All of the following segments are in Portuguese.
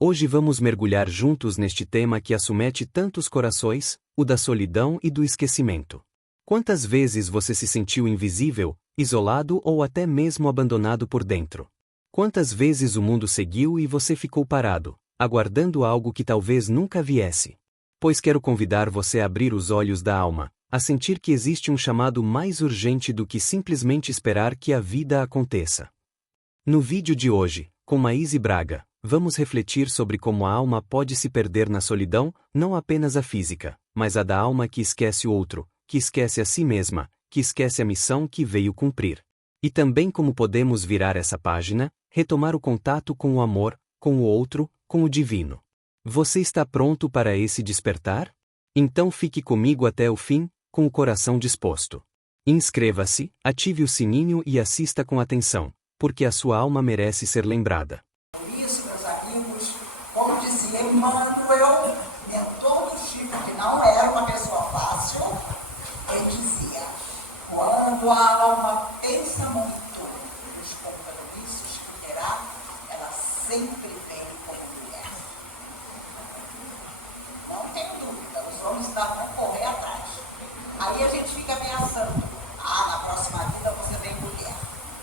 Hoje vamos mergulhar juntos neste tema que assomete tantos corações, o da solidão e do esquecimento. Quantas vezes você se sentiu invisível, isolado ou até mesmo abandonado por dentro? Quantas vezes o mundo seguiu e você ficou parado, aguardando algo que talvez nunca viesse? Pois quero convidar você a abrir os olhos da alma, a sentir que existe um chamado mais urgente do que simplesmente esperar que a vida aconteça. No vídeo de hoje, com Maíse Braga, vamos refletir sobre como a alma pode se perder na solidão, não apenas a física, mas a da alma que esquece o outro, que esquece a si mesma, que esquece a missão que veio cumprir. E também como podemos virar essa página, retomar o contato com o amor, com o outro, com o divino. Você está pronto para esse despertar? Então fique comigo até o fim, com o coração disposto. Inscreva-se, ative o sininho e assista com atenção, porque a sua alma merece ser lembrada. Por isso, meus amigos, como dizia Emmanuel, mentor do Chico, que não era uma pessoa fácil, ele dizia: quando a alma pensa muito nos compromissos que terá, ela sempre vem como mulher. Não tem dúvida, os homens vão correr atrás. Aí a gente fica ameaçando: na próxima vida você vem mulher.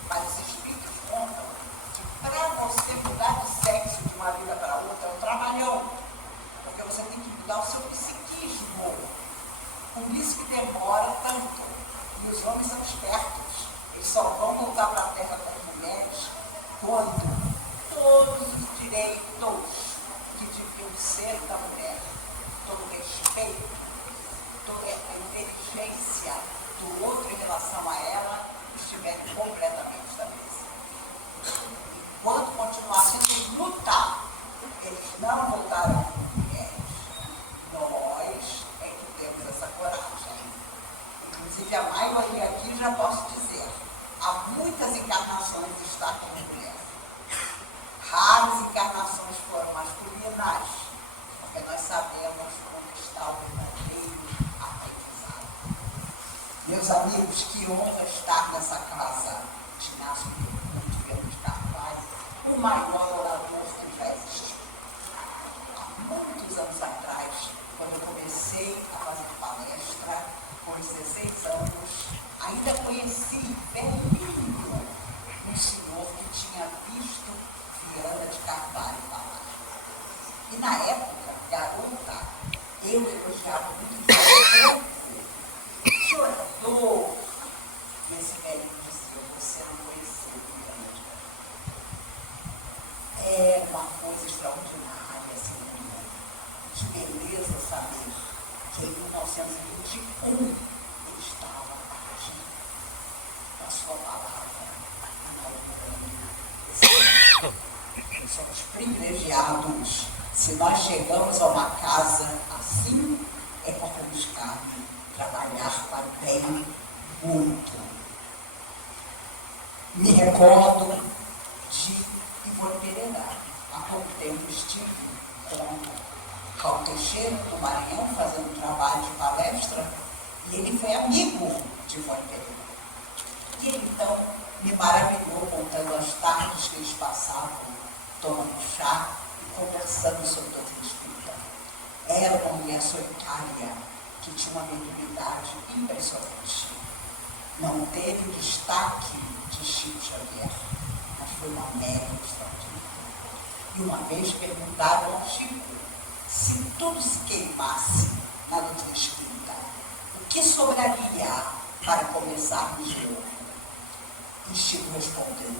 Mas os espíritos contam que para você mudar de sexo de uma vida para outra é um trabalhão, porque você tem que mudar o seu psiquismo. Por isso que demora tanto. E os homens são espertos. Eles só vão voltar para a terra com as mulheres quando todos os direitos que deviam ser da mulher, todo o respeito, toda a inteligência do outro em relação a ela estiverem completamente estabelecidos. Enquanto continuássemos lutar, eles não voltarão como mulheres. Nós é que temos essa coragem. Inclusive, a maioria aqui, já posso dizer, há muitas encarnações de estar como mulher. Raras encarnações foram masculinas, porque nós sabemos onde está o verdadeiro aprendizado. Meus amigos, que honra estar nessa casa. Inácio de Carvalho, o maior orador que já existiu. Há muitos anos atrás, quando eu comecei a fazer palestra, com 16 anos, ainda conheci velhinho um senhor que tinha visto Viana de Carvalho falar. E na época, garota, eu elogiava muito o chorador. E esse velho dizia: você não conheceu Viana de Carvalho. É uma coisa extraordinária esse mundo. Que beleza saber que em 1921 ele estava aqui, com a sua palavra inaugurando. Nós somos privilegiados. Se nós chegamos a uma casa assim, é porque nos cabe trabalhar para o bem muito. Me recordo de Ivone Pereira. Há pouco tempo estive com Raul Teixeira, do Maranhão, fazendo um trabalho de palestra, e ele foi amigo de Ivone Pereira. E ele, então, me maravilhou contando as tardes que eles passavam, tomando chá e conversando sobre doutrina espírita. Era uma mulher solitária, que tinha uma mediunidade impressionante. Não teve o destaque de Chico Xavier, mas foi uma médium extraordinária. E uma vez perguntaram ao Chico: se tudo se queimasse na doutrina espírita, o que sobraria para começarmos de novo? E Chico respondeu: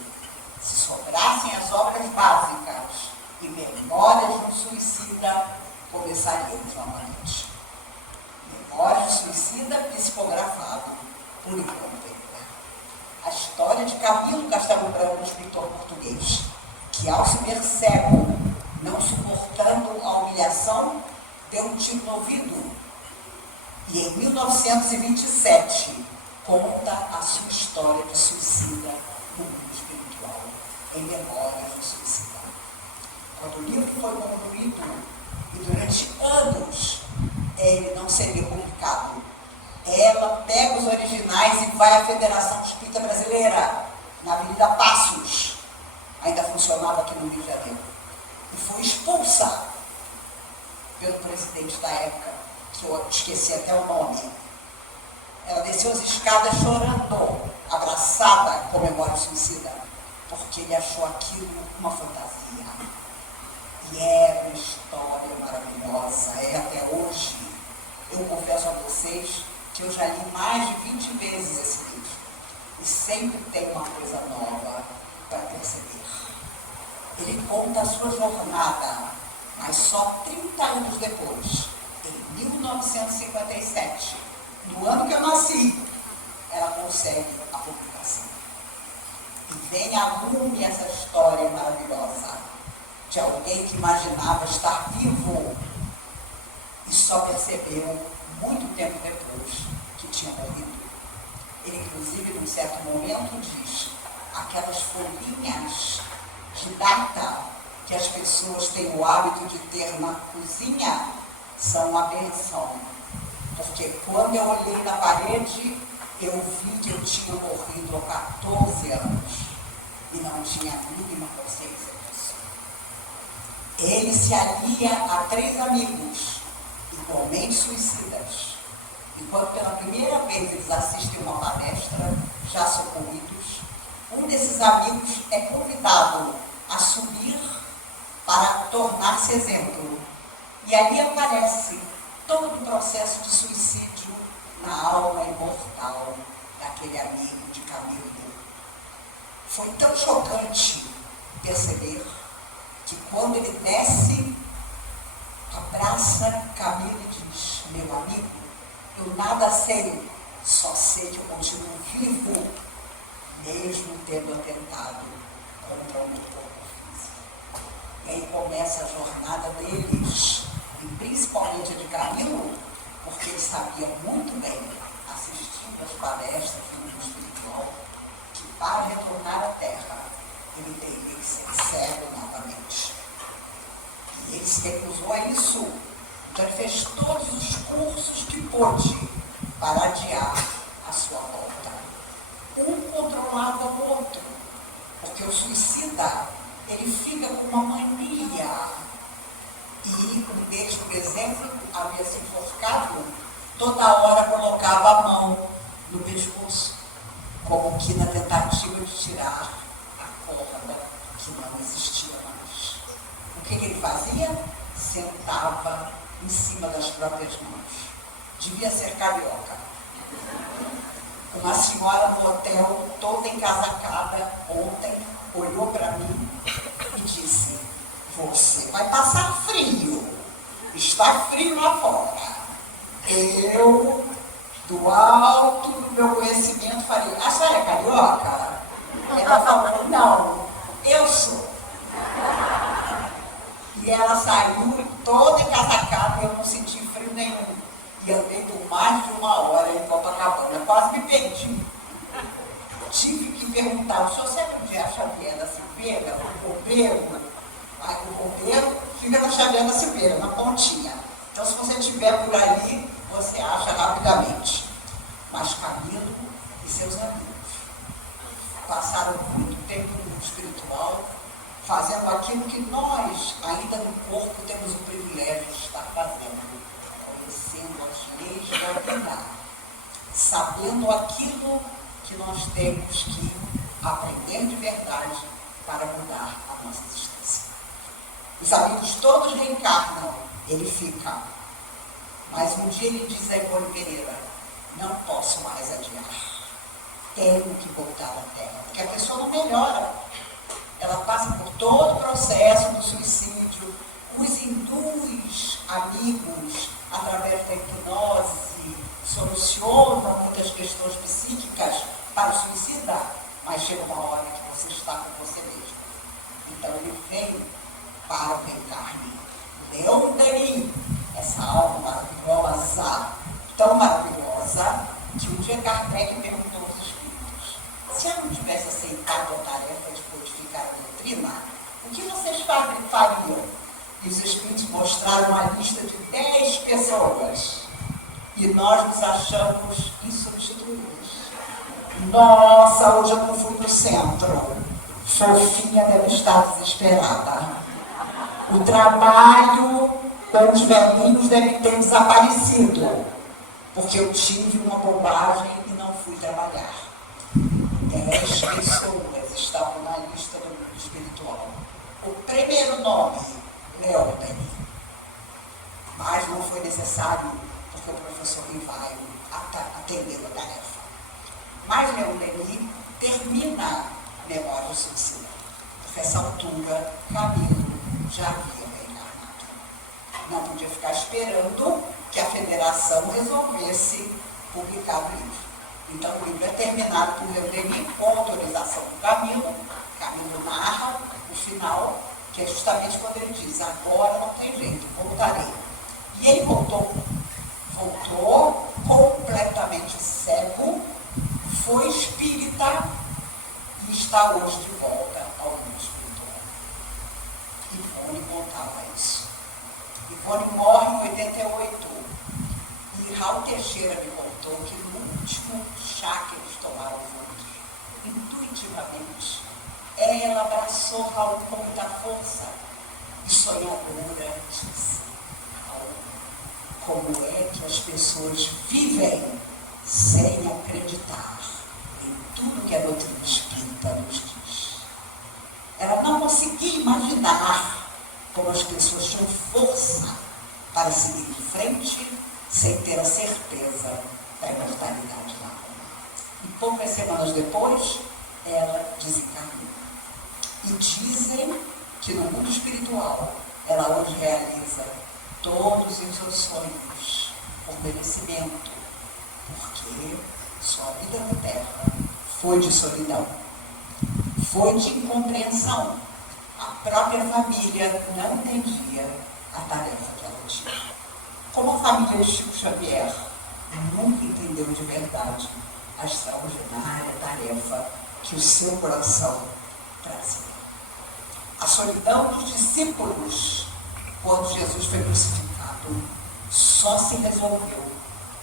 se sobrassem as obras básicas e Memórias de um Suicida, começaríamos novamente. Memórias de Suicida psicografado por Ivone Pereira. A história de Camilo Castelo Branco, escritor português, que ao se ver cego, não suportando a humilhação, deu um tiro no ouvido. E em 1927, conta a sua história de suicida no mundo espiritual, em Memórias do Suicida. Quando o livro foi concluído, e durante anos ele não seria publicado, ela pega os originais e vai à Federação Espírita Brasileira, na Avenida Passos, ainda funcionava aqui no Rio de Janeiro. e foi expulsa pelo presidente da época, que eu esqueci até o nome. Ela desceu as escadas chorando, abraçada com memória suicida, porque ele achou aquilo uma fantasia. E é uma história maravilhosa, é até hoje. Eu confesso a vocês que eu já li mais de 20 vezes esse livro. E sempre tem uma coisa nova para perceber. Ele conta a sua jornada, mas só 30 anos depois, em 1957, no ano que eu nasci, ela consegue a publicação. E vem a lume essa história maravilhosa de alguém que imaginava estar vivo e só percebeu muito tempo depois que tinha morrido. Ele, inclusive, num certo momento, diz: aquelas folhinhas de data que as pessoas têm o hábito de ter na cozinha são uma benção. Porque quando eu olhei na parede, eu vi que eu tinha morrido há 14 anos e não tinha a mínima consciência disso. Ele se alia a 3 amigos, igualmente suicidas. E quando pela primeira vez eles assistem uma palestra, já socorridos, um desses amigos é convidado a subir para tornar-se exemplo. E ali aparece todo o processo de suicídio na alma imortal daquele amigo de Camilo. Foi tão chocante perceber que quando ele desce, abraça Camilo e diz: meu amigo, eu nada sei, só sei que eu continuo vivo, mesmo tendo atentado contra o meu corpo físico. E aí começa a jornada deles, e principalmente a de Camilo, porque ele sabia muito bem, assistindo às palestras do mundo espiritual, que para retornar à Terra, ele teria que ser cego novamente. E ele se recusou a isso. Já fez todos os cursos que pôde para adiar a sua volta. Um controlava o outro, porque o suicida, ele fica com uma mania. E um deles, por exemplo, havia se enforcado, toda hora colocava a mão no pescoço, como que na tentativa de tirar a corda que não existia mais. O que ele fazia? Sentava em cima das próprias mãos. Devia ser carioca. Uma senhora no hotel, toda encasacada, ontem, olhou para mim e disse: você vai passar frio. Está frio lá fora. Eu, do alto do meu conhecimento, falei: a senhora é carioca? Ela falou: não, eu sou. E ela saiu toda encasacada e eu não senti frio nenhum. E andei por mais de 1 hora em Copacabana. Quase me perdi. Tive que perguntar: o senhor sabe onde é a Xavier da Silveira? O bombeiro? Aí o bombeiro fica na Xavier da Silveira, na pontinha. Então, se você estiver por ali, você acha rapidamente. Mas Camilo e seus amigos passaram muito tempo no mundo espiritual, fazendo aquilo que nós, ainda no corpo, temos o privilégio de estar fazendo, conhecendo as leis da vida, sabendo aquilo que nós temos que aprender de verdade para mudar a nossa existência. Os amigos todos reencarnam, ele fica. Mas um dia ele diz a Ivone Pereira: não posso mais adiar, tenho que voltar à Terra, porque a pessoa não melhora. Ela passa por todo o processo do suicídio, os induz amigos, através da hipnose, solucionam muitas questões psíquicas para o suicida, mas chega uma hora que você está com você mesmo. Então ele vem para o reencarne. Leon Denis, essa alma maravilhosa, tão maravilhosa, que um dia Kardec perguntou aos espíritos: se eu não tivesse aceitado a tarefa de codificar a doutrina, o que vocês fariam? E os espíritos mostraram uma lista de 10 pessoas. E nós nos achamos insubstituíveis. Nossa, hoje eu não fui no centro. Fofinha deve estar desesperada. O trabalho com os velhinhos deve ter desaparecido, porque eu tive uma bobagem e não fui trabalhar. 10 pessoas estavam na lista do mundo espiritual. O primeiro nome, Leontani. Mas não foi necessário, porque o professor Rivaio atendeu a tarefa. Mas Leontani termina Memória Suicida. Nessa altura, Camilo já havia reencarnado. Não podia ficar esperando que a federação resolvesse publicar o livro. Então o livro é terminado por Leontani com autorização do Camilo. Camilo narra o final, que é justamente quando ele diz: agora não tem jeito, voltarei. E ele voltou completamente cego, foi espírita e está hoje de volta ao mundo espiritual. Ivone contava isso. Ivone morre em 88 e Raul Teixeira me contou que no último chá que eles tomaram juntos, intuitivamente, ela abraçou Raul com muita força e sonhadora disse: Raul, como é que as pessoas vivem sem acreditar em tudo que a doutrina espírita nos diz? Ela não conseguia imaginar como as pessoas tinham força para seguir em frente sem ter a certeza da imortalidade da alma. E poucas semanas depois, ela desencarnou. E dizem que no mundo espiritual ela hoje realiza todos os seus sonhos por merecimento, porque sua vida na Terra foi de solidão, foi de incompreensão. A própria família não entendia a tarefa que ela tinha. Como a família de Chico Xavier nunca entendeu de verdade a extraordinária tarefa que o seu coração trazia. A solidão dos discípulos, quando Jesus foi crucificado, só se resolveu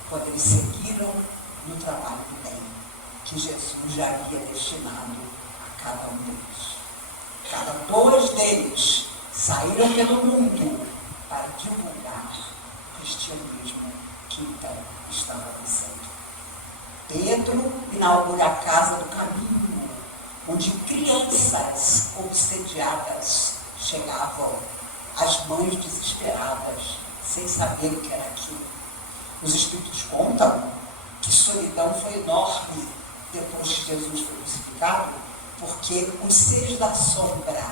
quando eles seguiram no trabalho do bem, que Jesus já havia destinado a cada um deles. Cada 2 deles saíram pelo mundo para divulgar o cristianismo que então estava nascendo. Pedro inaugura a Casa do Caminho, onde crianças obsediadas chegavam, as mães desesperadas, sem saber o que era aquilo. Os Espíritos contam que solidão foi enorme depois que Jesus foi crucificado, porque os seres da sombra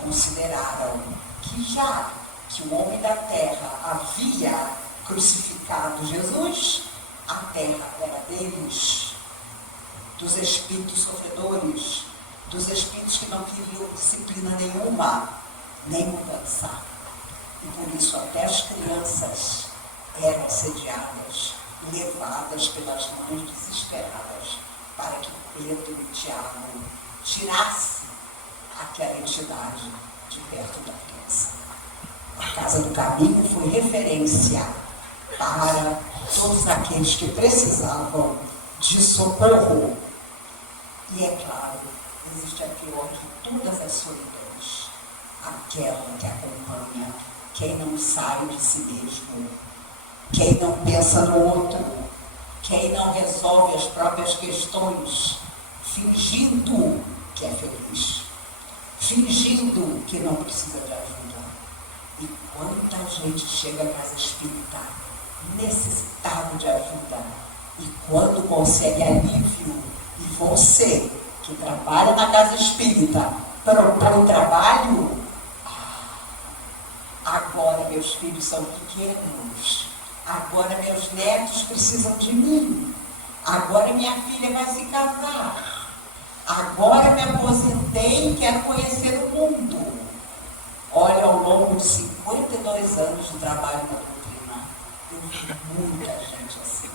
consideraram que já que o homem da terra havia crucificado Jesus, a terra era deles, dos espíritos sofredores, dos espíritos que não queriam disciplina nenhuma, nem mudança. E por isso até as crianças eram assediadas, levadas pelas mães desesperadas, para que Pedro e Tiago tirasse aquela entidade de perto da criança. A Casa do Caminho foi referência para todos aqueles que precisavam de socorro. E é claro, existe a pior de todas as solidões, aquela que acompanha quem não sai de si mesmo, quem não pensa no outro, quem não resolve as próprias questões, fingindo que é feliz, fingindo que não precisa de ajuda. E quanta gente chega à casa espírita necessitado de ajuda, e quando consegue alívio, e você que trabalha na casa espírita propõe trabalho, agora meus filhos são pequenos, agora meus netos precisam de mim, agora minha filha vai se casar, agora me aposentei e quero conhecer o mundo. Olha, ao longo de 52 anos de trabalho na doutrina, eu vi muita gente assim.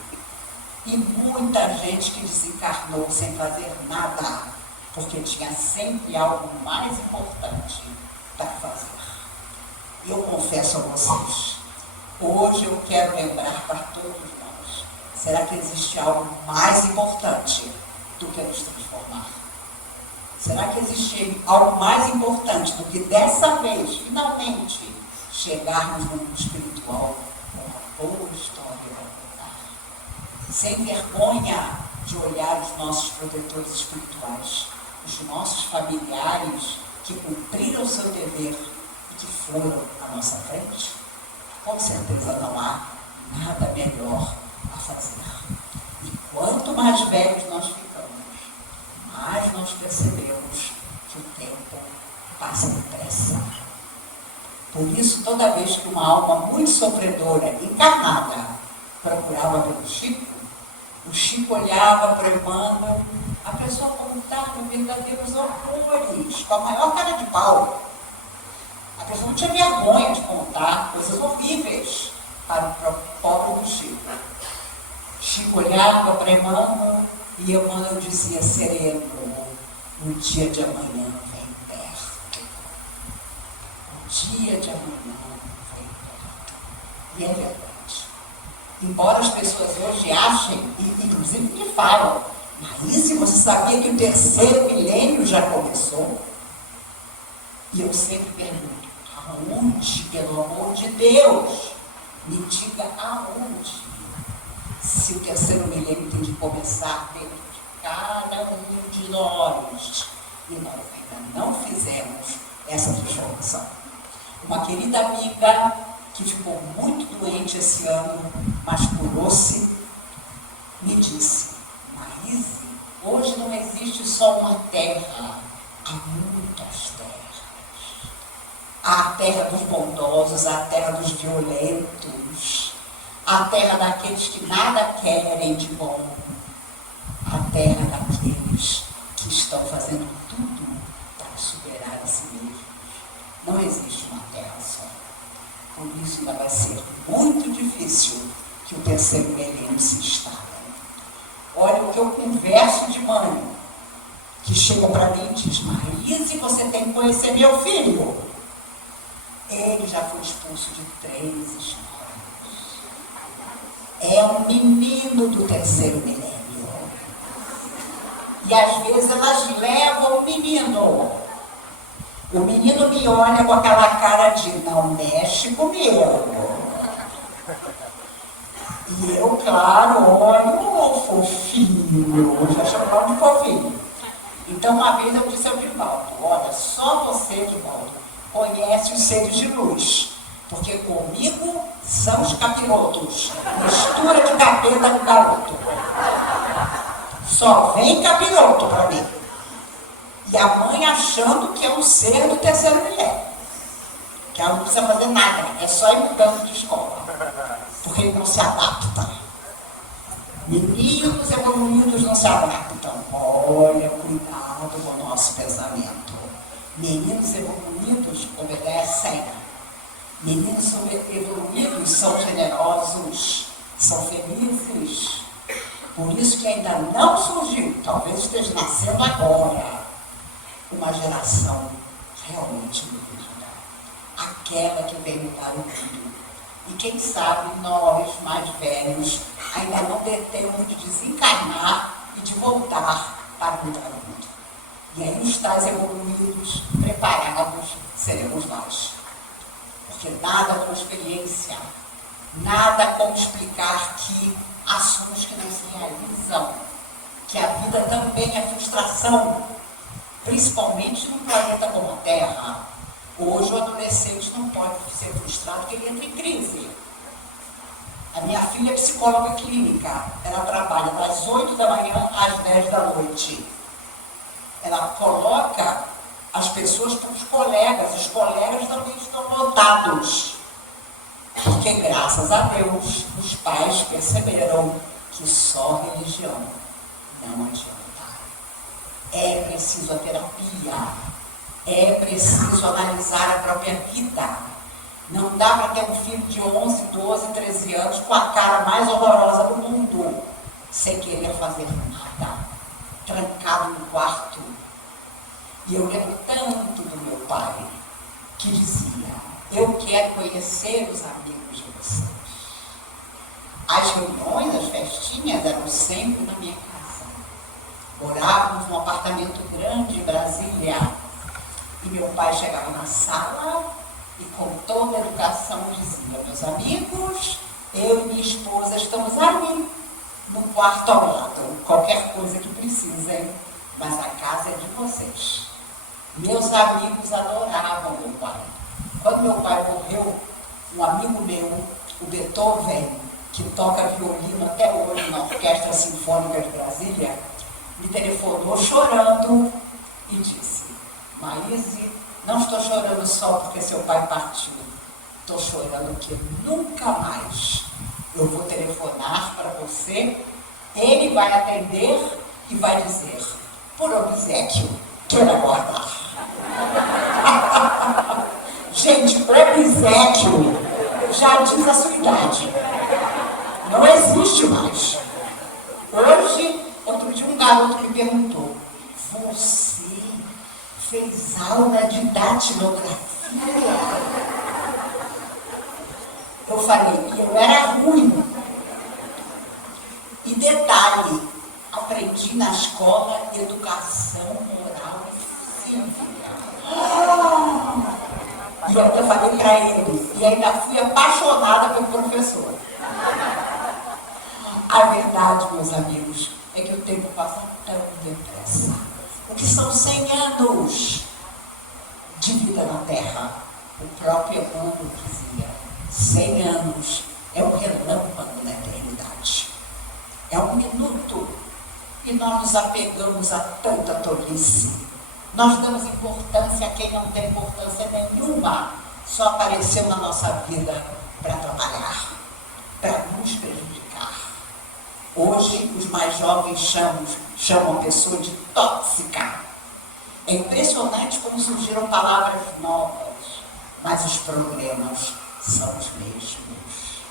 E muita gente que desencarnou sem fazer nada, porque tinha sempre algo mais importante para fazer. Eu confesso a vocês, hoje eu quero lembrar para todos nós, será que existe algo mais importante do que nos transformar? Será que existe algo mais importante do que dessa vez, finalmente, chegarmos no mundo espiritual com uma boa história para contar? Sem vergonha de olhar os nossos protetores espirituais, os nossos familiares que cumpriram o seu dever e que foram à nossa frente? Com certeza não há nada melhor a fazer. E quanto mais velhos nós ficamos, mais nós percebemos que o tempo passa depressa. Por isso, toda vez que uma alma muito sofredora, encarnada, procurava pelo Chico, o Chico olhava para Emmanuel, a pessoa contava verdadeiros horrores, com a maior cara de pau. A pessoa não tinha vergonha de contar coisas horríveis para o pobre do Chico. Chico olhava para Emmanuel e Emmanuel dizia sereno, o dia de amanhã vem perto. O dia de amanhã vem perto. E é verdade. Embora as pessoas hoje achem, e inclusive me falam, Marise, você sabia que o terceiro milênio já começou? E eu sempre pergunto, aonde, pelo amor de Deus? Me diga aonde? Se o terceiro milênio tem de começar dentro de cada um de nós. E nós ainda não fizemos essa transformação. Uma querida amiga que ficou muito doente esse ano, mas curou-se, me disse, Marise, hoje não existe só uma terra, há muitas terras. Há a terra dos bondosos, a terra dos violentos, a terra daqueles que nada querem de bom, a terra daqueles que estão fazendo tudo para superar a si mesmos. Não existe uma terra só. Por isso ainda vai ser muito difícil que o terceiro milênio se instale. Olha o que eu converso de mãe, que chega para mim e diz, Marise, você tem que conhecer meu filho. Ele já foi expulso de 3 escolas. É um menino do terceiro milênio. E às vezes elas levam o menino. O menino me olha com aquela cara de não mexe comigo. E eu, claro, olho, fofinho, já chamava de fofinho. Então uma vez eu disse ao Divaldo, olha, só você, Divaldo, conhece os seres de luz, porque comigo são os capirotos, mistura de capeta com garoto. Só vem capiroto para mim. E a mãe achando que é um ser do terceiro milênio, que ela não precisa fazer nada, é só ir mudando de escola, porque ele não se adapta. Meninos evoluídos não se adaptam. Olha, cuidado com o nosso pensamento. Meninos evoluídos obedecem. Meninos evoluídos são generosos, são felizes. Por isso que ainda não surgiu, talvez esteja nascendo agora, uma geração realmente iludida. Aquela que vem mudar o mundo. E quem sabe nós, mais velhos, ainda não detemos de desencarnar e de voltar para mudar o mundo. E aí os tais evoluídos, preparados, seremos nós. Porque nada como experiência, nada como explicar que assuntos que não se realizam, que a vida também é frustração, principalmente num planeta como a Terra. Hoje o adolescente não pode ser frustrado porque ele entra em crise. A minha filha é psicóloga clínica, ela trabalha das 8 da manhã às 10 da noite. Ela coloca as pessoas para os colegas também estão lotados. Porque, graças a Deus, os pais perceberam que só religião não adianta. É preciso a terapia, é preciso analisar a própria vida. Não dá para ter um filho de 11, 12, 13 anos com a cara mais horrorosa do mundo, sem querer fazer nada, trancado no quarto. E eu lembro tanto do meu pai, que dizia, eu quero conhecer os amigos de vocês. As reuniões, as festinhas eram sempre na minha casa. Morávamos num apartamento grande em Brasília. E meu pai chegava na sala e com toda a educação dizia: meus amigos, eu e minha esposa estamos ali, no quarto ao lado. Qualquer coisa que precisem, mas a casa é de vocês. Meus amigos adoravam meu pai. Quando meu pai morreu, um amigo meu, o Beethoven, que toca violino até hoje na Orquestra Sinfônica de Brasília, me telefonou chorando e disse: Maíse, não estou chorando só porque seu pai partiu. Estou chorando que nunca mais eu vou telefonar para você. Ele vai atender e vai dizer: por obséquio, queira guardar. Gente, obséquio já diz a sua idade. Não existe mais. Hoje, outro dia um garoto me perguntou: você fez aula de datilografia? Eu falei que eu era ruim. E detalhe, aprendi na escola educação moral e cívica. E eu falei para ele, e ainda fui apaixonada pelo professor. A verdade, meus amigos, é que o tempo passa tão depressa. O que são 100 anos de vida na Terra? O próprio Emmanuel dizia: 100 anos é um relâmpago na eternidade. É um minuto. E nós nos apegamos a tanta tolice. Nós damos importância a quem não tem importância nenhuma. Só apareceu na nossa vida para atrapalhar, para nos prejudicar. Hoje, os mais jovens chamam a pessoa de tóxica. É impressionante como surgiram palavras novas, mas os problemas são os mesmos.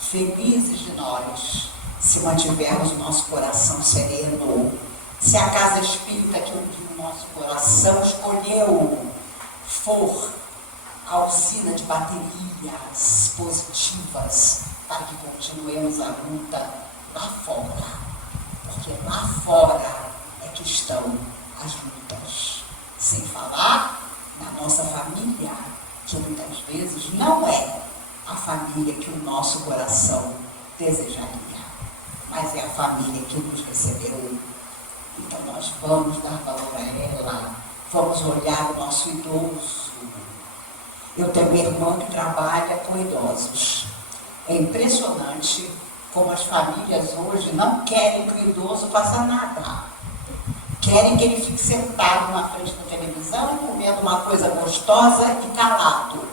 Felizes de nós, se mantivermos o nosso coração sereno, se a casa espírita que o nosso coração escolheu for a usina de baterias positivas para que continuemos a luta lá fora, porque lá fora é que estão as lutas. Sem falar na nossa família, que muitas vezes não é a família que o nosso coração desejaria, mas é a família que nos recebeu. Então nós vamos dar valor a ela, vamos olhar o nosso idoso. Eu tenho uma irmã que trabalha com idosos. É impressionante como as famílias hoje não querem que o idoso faça nada. Querem que ele fique sentado na frente da televisão, comendo uma coisa gostosa e calado.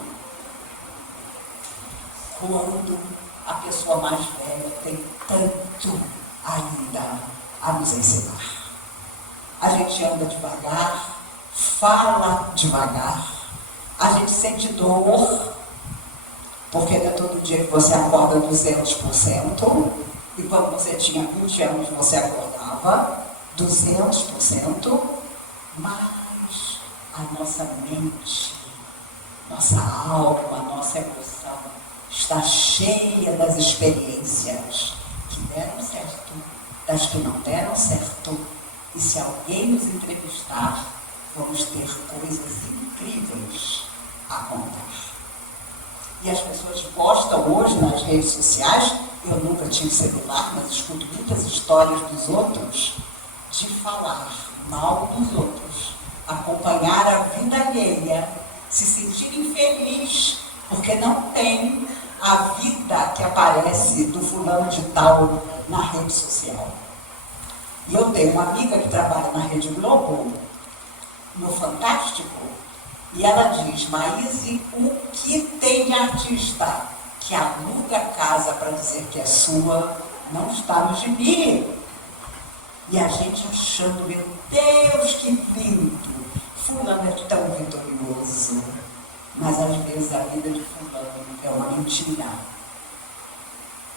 Quando a pessoa mais velha tem tanto ainda a nos ensinar. A gente anda devagar, fala devagar, a gente sente dor, porque não é todo dia que você acorda 200%, e quando você tinha 20 anos você acordava 200%, mas a nossa mente, nossa alma, nossa emoção está cheia das experiências que deram certo, das que não deram certo, e se alguém nos entrevistar, vamos ter coisas incríveis a contar. E as pessoas gostam hoje nas redes sociais, eu nunca tive celular, mas escuto muitas histórias dos outros, de falar mal dos outros, acompanhar a vida alheia, se sentir infeliz, porque não tem a vida que aparece do fulano de tal na rede social. E eu tenho uma amiga que trabalha na Rede Globo, no Fantástico, e ela diz: Maíse, o que tem de artista que aluga casa para dizer que é sua, não está no gibi? E a gente achando, meu Deus, que lindo, fulano é tão vitorioso. Mas às vezes a vida de fulano é uma mentira.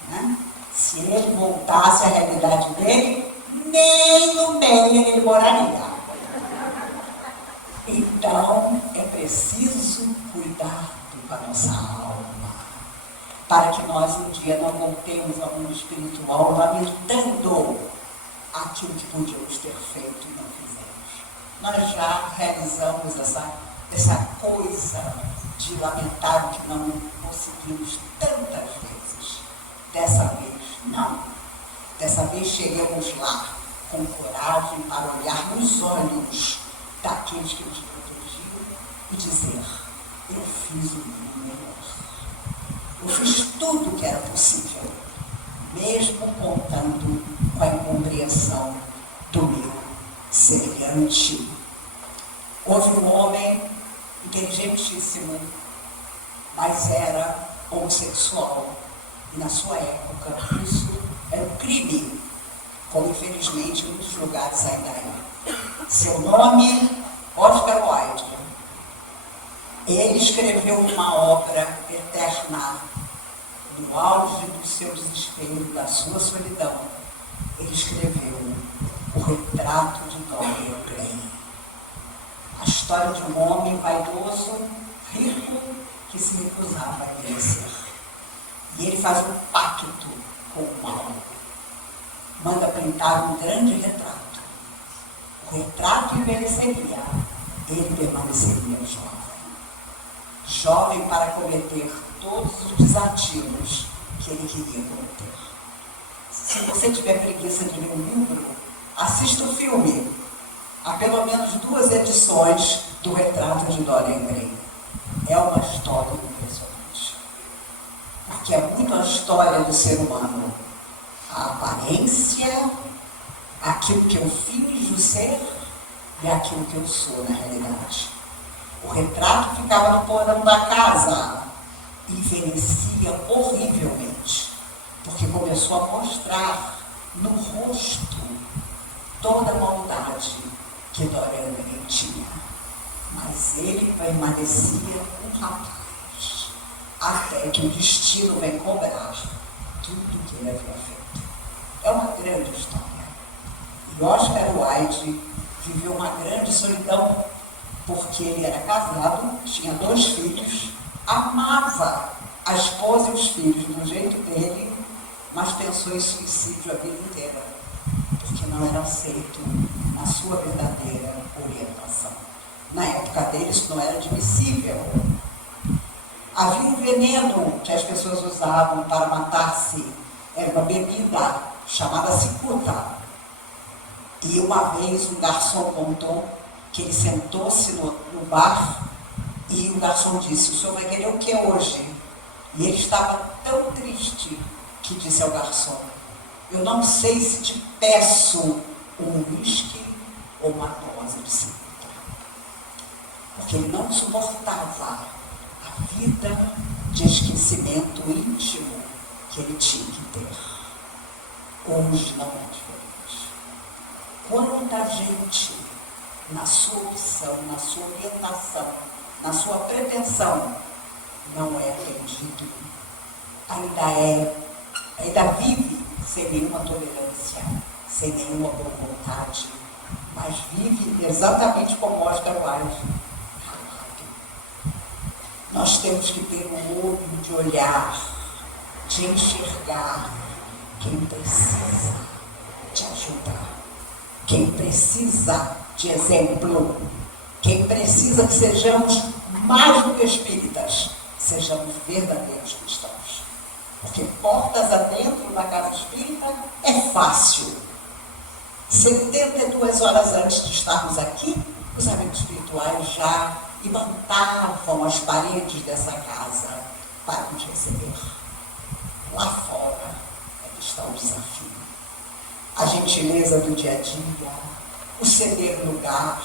Né? Se ele voltasse à realidade dele, nem no meio ele moraria. Então, é preciso cuidar com a nossa alma, para que nós um dia não voltemos ao mundo espiritual lamentando a aquilo que podíamos ter feito e não fizemos. Nós já realizamos essa coisa de lamentar o que não conseguimos tantas vezes. Dessa vez, não. Dessa vez chegamos lá com coragem para olhar nos olhos daqueles que nos protegiam e dizer: eu fiz o meu melhor. Eu fiz tudo o que era possível, mesmo contando com a incompreensão do meu semelhante. Houve um homem inteligentíssimo, mas era homossexual. E na sua época isso era um crime, como infelizmente em muitos lugares ainda é. Seu nome, Oscar Wilde. Ele escreveu uma obra eterna, no auge do seu desespero, da sua solidão. Ele escreveu o retrato de Dorian Gray. A história de um homem vaidoso, rico, que se recusava a envelhecer. E ele faz um pacto com o mal. Manda pintar um grande retrato. O retrato envelheceria, ele permaneceria jovem. Jovem para cometer todos os desatinos que ele queria cometer. Se você tiver preguiça de ler um livro, assista o filme. Há pelo menos 2 edições do retrato de Dorian Gray. É uma história impressionante. Porque é muito a história do ser humano. A aparência, aquilo que eu finjo ser e aquilo que eu sou na realidade. O retrato ficava no porão da casa e envelhecia horrivelmente, porque começou a mostrar no rosto toda a maldade que Dorian Gray tinha. Mas ele permanecia um rapaz, até que o destino vem cobrar tudo que ele havia feito. É uma grande história. E Oscar Wilde viveu uma grande solidão, porque ele era casado, tinha 2 filhos, amava a esposa e os filhos do jeito dele, mas pensou em suicídio a vida inteira, porque não era aceito na sua verdadeira orientação. Na época dele isso não era admissível. Havia um veneno que as pessoas usavam para matar-se, era uma bebida chamada cicuta. E uma vez um garçom contou que ele sentou-se no bar e o garçom disse: o senhor vai querer o que hoje? E ele estava tão triste que disse ao garçom: eu não sei se te peço um uísque ou uma dose de cicuta. Porque ele não suportava a vida de esquecimento íntimo que ele tinha que ter. Hoje não é diferente. Quanta gente, na sua opção, na sua orientação, na sua pretensão, não é atendido, ainda vive sem nenhuma tolerância, sem nenhuma boa vontade, mas vive exatamente como Oscar Wilde. Nós temos que ter um olho de olhar, de enxergar quem precisa de ajuda, quem precisa de exemplo, quem precisa que sejamos mais do que espíritas, sejamos verdadeiros cristãos. Porque portas adentro da casa espírita é fácil. 72 horas antes de estarmos aqui, os amigos espirituais já imantavam as paredes dessa casa para nos receber. Lá fora é que está o desafio. A gentileza do dia a dia, o ceder lugar.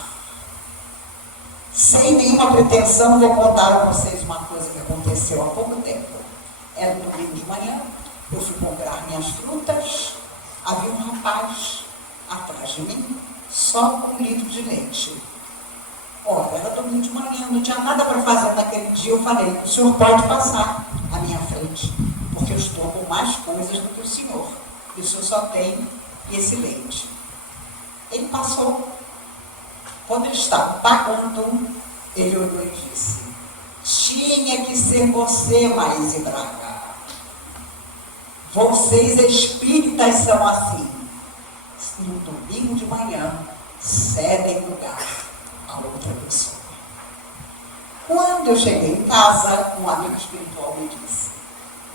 Sem nenhuma pretensão, vou contar a vocês uma coisa que aconteceu há pouco tempo. Era um domingo de manhã, eu fui comprar minhas frutas, havia um rapaz atrás de mim, só com 1 litro de leite. Ora, era domingo de manhã, não tinha nada para fazer naquele dia. Eu falei: o senhor pode passar à minha frente, porque eu estou com mais coisas do que o senhor, e o senhor só tem esse leite. Ele passou. Quando ele estava pagando, ele olhou e disse: tinha que ser você, Maíse Braga. Vocês espíritas são assim. no domingo de manhã, cedem lugar a outra pessoa. Quando eu cheguei em casa, um amigo espiritual me disse: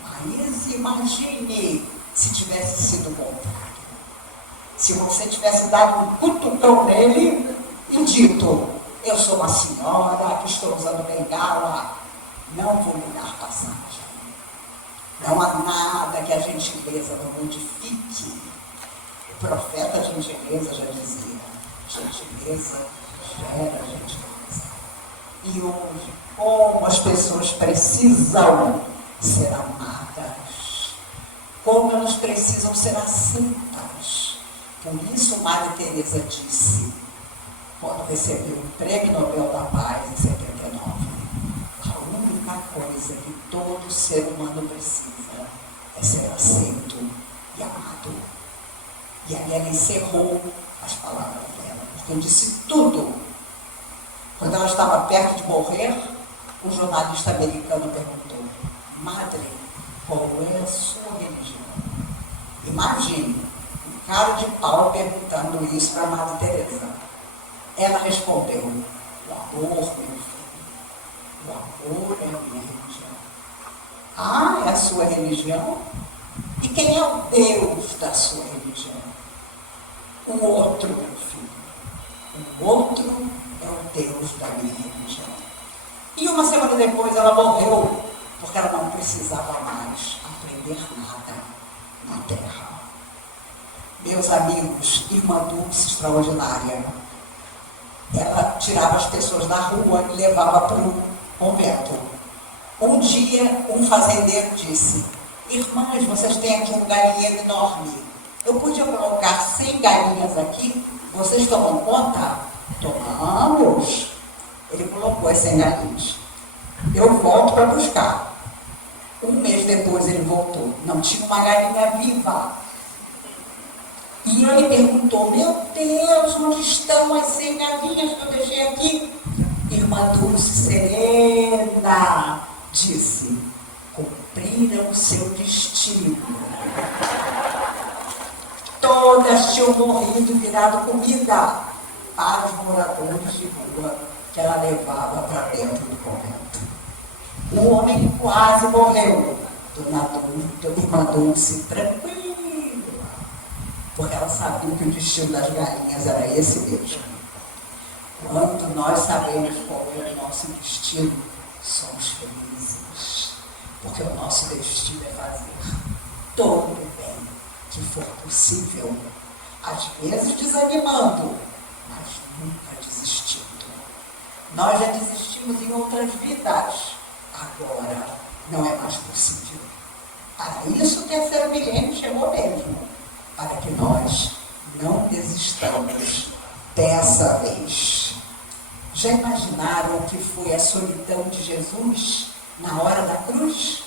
mas imagine se tivesse sido o contrário. Se você tivesse dado um cutucão nele e dito: eu sou uma senhora que estou usando bengala, não vou lhe dar passagem. Não há nada que a gentileza não modifique. O profeta de gentileza já dizia: gentileza gera gentileza. E hoje, como as pessoas precisam ser amadas, como elas precisam ser aceitas. Por isso, Madre Teresa disse, quando recebeu o Prêmio Nobel da Paz em 79, a única coisa que todo ser humano precisa é ser aceito e amado. E aí ela encerrou as palavras dela, porque disse tudo. Quando ela estava perto de morrer, um jornalista americano perguntou: Madre, qual é a sua religião? Imagine, um cara de pau perguntando isso para a Madre Teresa. Ela respondeu: o amor, meu filho, o amor é a minha religião. Ah, é a sua religião? E quem é o Deus da sua religião? O outro, meu filho. O outro é o Deus da minha religião. E uma semana depois ela morreu, porque ela não precisava mais aprender nada na Terra. Meus amigos, irmã Dulce extraordinária, ela tirava as pessoas da rua e levava para o convento. Um dia, um fazendeiro disse: irmãs, vocês têm aqui um galinheiro enorme. Eu podia colocar 100 galinhas aqui? Vocês tomam conta? Tomamos. Ele colocou as 100 galinhas. Eu volto para buscar. Um mês depois ele voltou. Não tinha uma galinha viva. E ele perguntou: meu Deus, onde estão as 100 galinhas que eu deixei aqui? Irmã Dulce serena disse: cumpriram o seu destino. Todas tinham morrido e virado comida para os moradores de rua que ela levava para dentro do convento. O homem quase morreu. Dona Irmã Dulce, tranquilo, porque ela sabia que o destino das galinhas era esse mesmo. Quando nós sabemos qual é o nosso destino, somos felizes, porque o nosso destino é fazer todo o bem que for possível, às vezes desanimando, mas nunca desistindo. Nós já desistimos em outras vidas, agora não é mais possível. Para isso o terceiro milênio chegou mesmo, para que nós não desistamos dessa vez. Já imaginaram o que foi a solidão de Jesus na hora da cruz?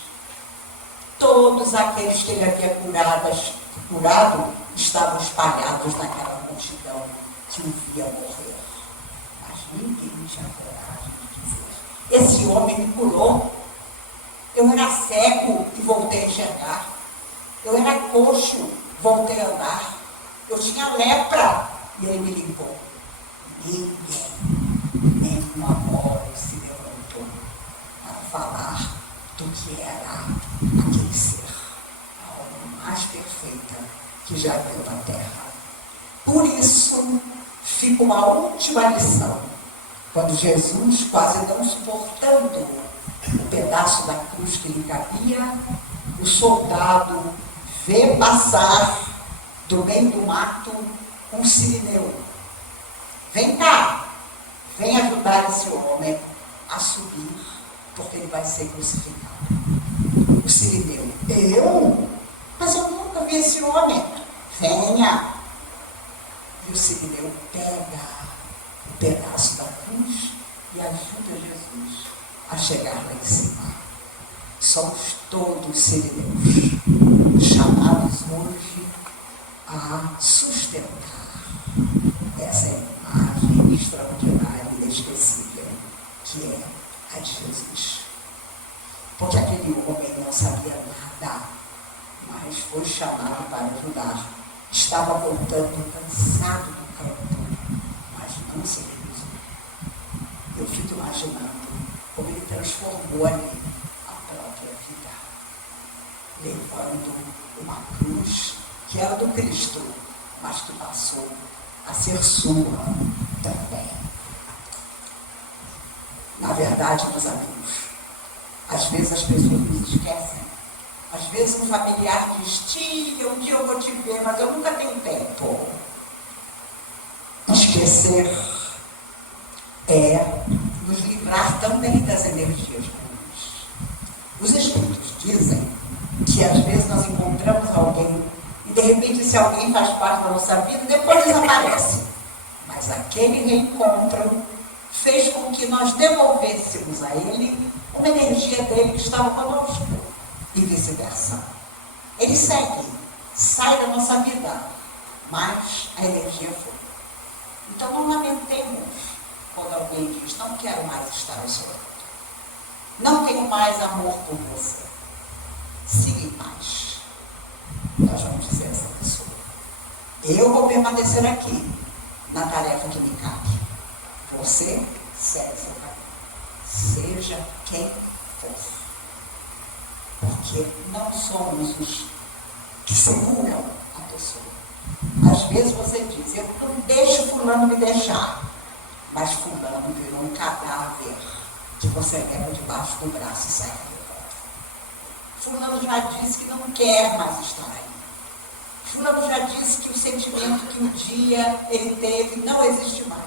Todos aqueles que ele havia curado estavam espalhados naquela multidão que o via morrer. Mas ninguém tinha coragem de dizer: esse homem me curou. Eu era cego e voltei a enxergar. Eu era coxo, voltei a andar. Eu tinha lepra e ele me limpou. Ninguém, nenhuma voz se levantou para falar do que era aquele ser, a obra mais perfeita que já veio na Terra. Por isso, fica uma última lição. Quando Jesus, quase não suportando o pedaço da cruz que lhe cabia, o soldado vê passar do meio do mato um sirineu. Vem cá, vem ajudar esse homem a subir, porque ele vai ser crucificado. O sirineu: eu? Mas eu nunca vi esse homem. Venha. E o sirineu pega o pedaço da cruz e ajuda Jesus a chegar lá em cima. Somos todos sirineus, chamados hoje a sustentar essa imagem extraordinária e inesquecível que é a de Jesus. Porque aquele homem não sabia nada, mas foi chamado para ajudar Estava voltando cansado do campo, mas não se recusou. Eu fico imaginando como ele transformou ali a própria vida, levando uma cruz que era do Cristo, mas que passou a ser sua também. Na verdade, meus amigos, às vezes as pessoas nos esquecem. Às vezes um familiar diz: tia, um dia eu vou te ver, mas eu nunca tenho tempo. Esquecer é nos livrar também das energias ruins. Os espíritos dizem que às vezes nós encontramos alguém e de repente esse alguém faz parte da nossa vida e depois desaparece. Mas aquele reencontro fez com que nós devolvêssemos a ele uma energia dele que estava conosco e vice-versa. Ele segue, sai da nossa vida, mas a energia foi. Então não lamentemos quando alguém diz: não quero mais estar ao seu lado, não tenho mais amor por você, siga em paz. Nós vamos dizer a essa pessoa: eu vou permanecer aqui na tarefa que me cabe. Você segue seu caminho, seja quem for. Porque não somos os que seguram a pessoa. Às vezes você diz: eu não deixo fulano me deixar, mas fulano virou um cadáver que você leva debaixo do braço e sai de volta. Fulano já disse que não quer mais estar aí. Fulano já disse que o sentimento que um dia ele teve não existe mais.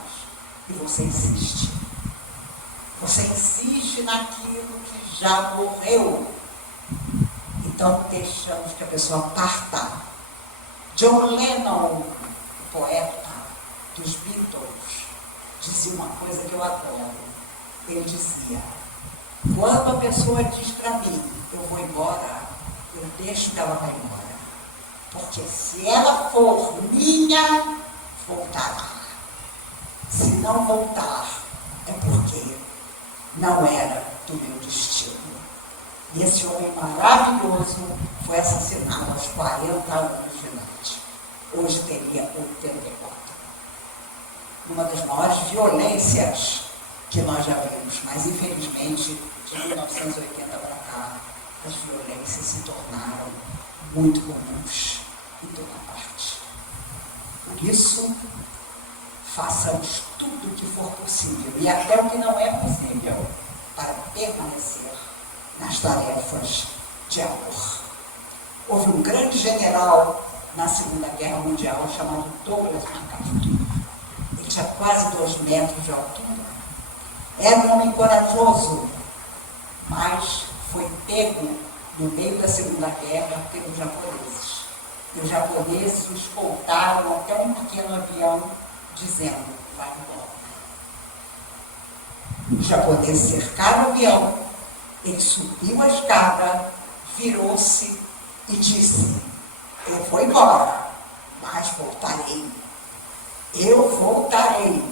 E você insiste. Você insiste naquilo que já morreu. Então deixamos que a pessoa parta. John Lennon, o poeta dos Beatles, dizia uma coisa que eu adoro. Ele dizia: quando a pessoa diz para mim, eu vou embora, eu deixo que ela vá embora. Porque se ela for minha, voltará. Se não voltar, é porque não era do meu destino. E esse homem maravilhoso foi assassinado aos 40 anos de idade. Hoje teria 84. Uma das maiores violências que nós já vimos, mas infelizmente, de 1980 para cá, as violências se tornaram muito comuns em toda parte. Por isso, façamos tudo o que for possível, e até o que não é possível, para permanecer nas tarefas de amor. Houve um grande general na Segunda Guerra Mundial chamado Douglas MacArthur. Ele tinha quase 2 metros de altura. Era um homem corajoso, mas foi pego no meio da Segunda Guerra pelos japoneses. E os japoneses o escoltaram até um pequeno avião, dizendo: vai embora. Os japoneses cercaram o avião. Ele subiu a escada, virou-se e disse: eu vou embora, mas voltarei. Eu voltarei.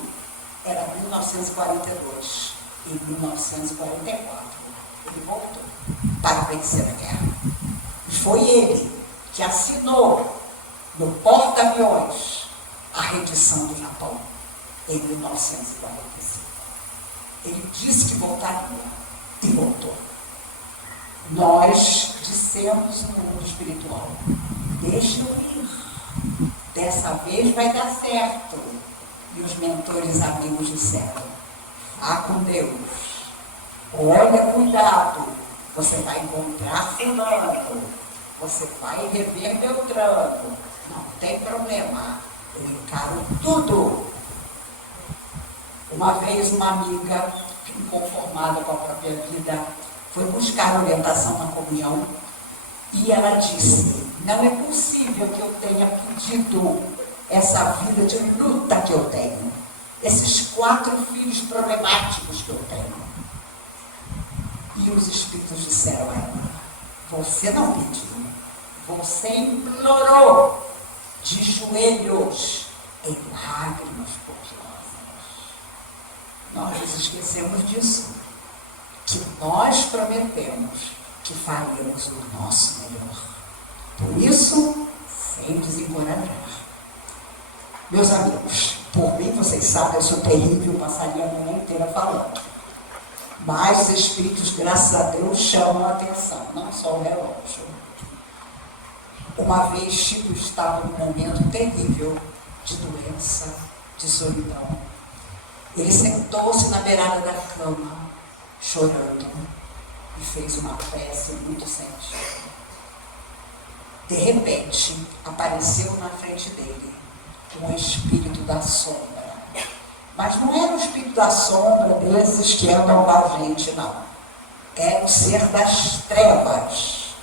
Era 1942. Em 1944, ele voltou para vencer a guerra. E foi ele que assinou no porta-aviões a rendição do Japão em 1945. Ele disse que voltaria. E voltou. Nós dissemos no mundo espiritual: deixa eu ir. Dessa vez vai dar certo. E os mentores amigos disseram: vá com Deus. Olha, cuidado. Você vai encontrar fulano. Você vai rever Beltrano. Não tem problema. Eu encaro tudo. Uma vez uma amiga, inconformada com a própria vida, foi buscar orientação na comunhão e ela disse: não é possível que eu tenha pedido essa vida de luta que eu tenho, esses 4 filhos problemáticos que eu tenho. E os espíritos disseram a ela: você não pediu, você implorou de joelhos, em lágrimas copiosas. Nós nos esquecemos disso, que nós prometemos que faríamos o nosso melhor. Por isso, sem desencorajar. Meus amigos, por mim, vocês sabem, eu sou terrível, passaria a manhã inteira falando. Mas os espíritos, graças a Deus, chamam a atenção, não só o relógio. Uma vez Chico estava num momento terrível de doença, de solidão. Ele sentou-se na beirada da cama, chorando, e fez uma prece muito sentida. De repente, apareceu na frente dele um espírito da sombra. Mas não era o espírito da sombra desses que andam com a gente, não. Era o ser das trevas.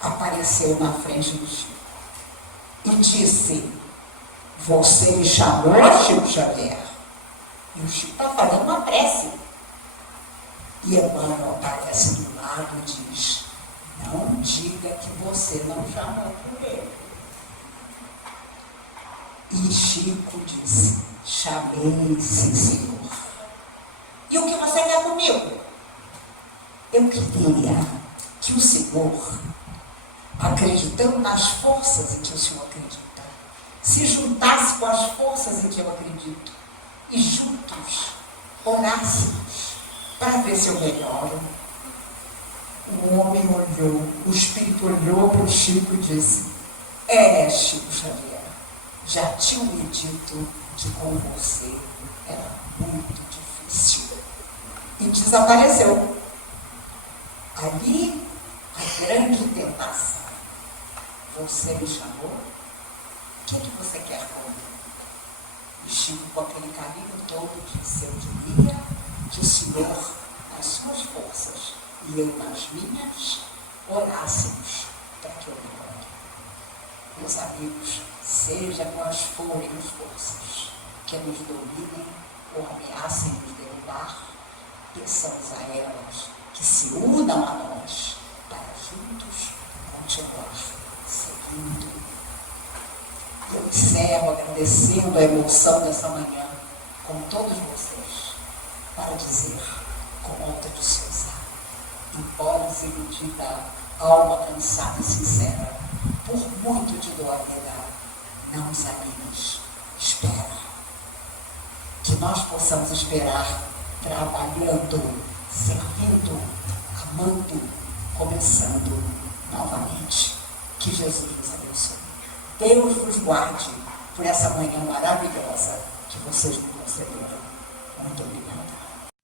Apareceu na frente do Chico e disse: você me chamou, Chico Xavier? E o Chico está fazendo uma prece. E Emmanuel aparece do lado e diz: não diga que você não chamou por ele. E Chico disse: chamei, sim, senhor. E o que você quer comigo? Eu queria que o senhor, acreditando nas forças em que o senhor acredita, se juntasse com as forças em que eu acredito e juntos orássemos para ver se eu melhoro. O homem olhou, o espírito olhou para o Chico e disse: Chico Xavier, já tinham me dito que com você era muito difícil. E desapareceu. Ali, a grande tentação. Você me chamou? O que você quer comigo? E Chico, com aquele carinho todo, disse: eu diria que o senhor, nas suas forças, e eu nas minhas, orássemos para que eu melhore. Meus amigos, seja quais forem as forças que nos dominem ou ameacem nos derrubar, peçamos a elas que se unam a nós para juntos continuar seguindo. Eu encerro agradecendo a emoção dessa manhã com todos vocês para dizer com alta de Souza: embora se iludida, alma cansada e sincera, por muito te dou a vida, não desanimes, espera. Que nós possamos esperar trabalhando, servindo, amando, começando novamente. Que Jesus nos abençoe. Deus nos guarde por essa manhã maravilhosa que vocês me concederam. Muito obrigada.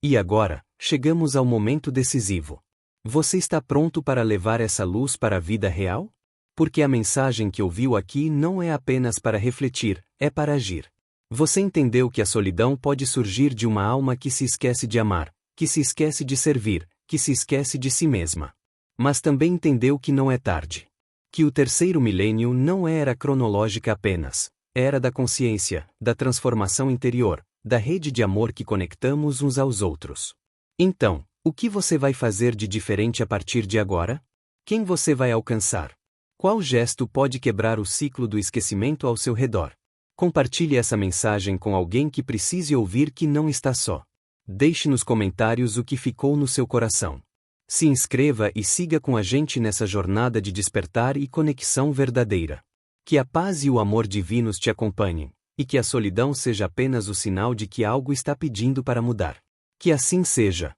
E agora, chegamos ao momento decisivo. Você está pronto para levar essa luz para a vida real? Porque a mensagem que ouviu aqui não é apenas para refletir, é para agir. Você entendeu que a solidão pode surgir de uma alma que se esquece de amar, que se esquece de servir, que se esquece de si mesma. Mas também entendeu que não é tarde. Que o terceiro milênio não era cronológica apenas, era da consciência, da transformação interior, da rede de amor que conectamos uns aos outros. Então, o que você vai fazer de diferente a partir de agora? Quem você vai alcançar? Qual gesto pode quebrar o ciclo do esquecimento ao seu redor? Compartilhe essa mensagem com alguém que precise ouvir que não está só. Deixe nos comentários o que ficou no seu coração. Se inscreva e siga com a gente nessa jornada de despertar e conexão verdadeira. Que a paz e o amor divinos te acompanhem, e que a solidão seja apenas o sinal de que algo está pedindo para mudar. Que assim seja.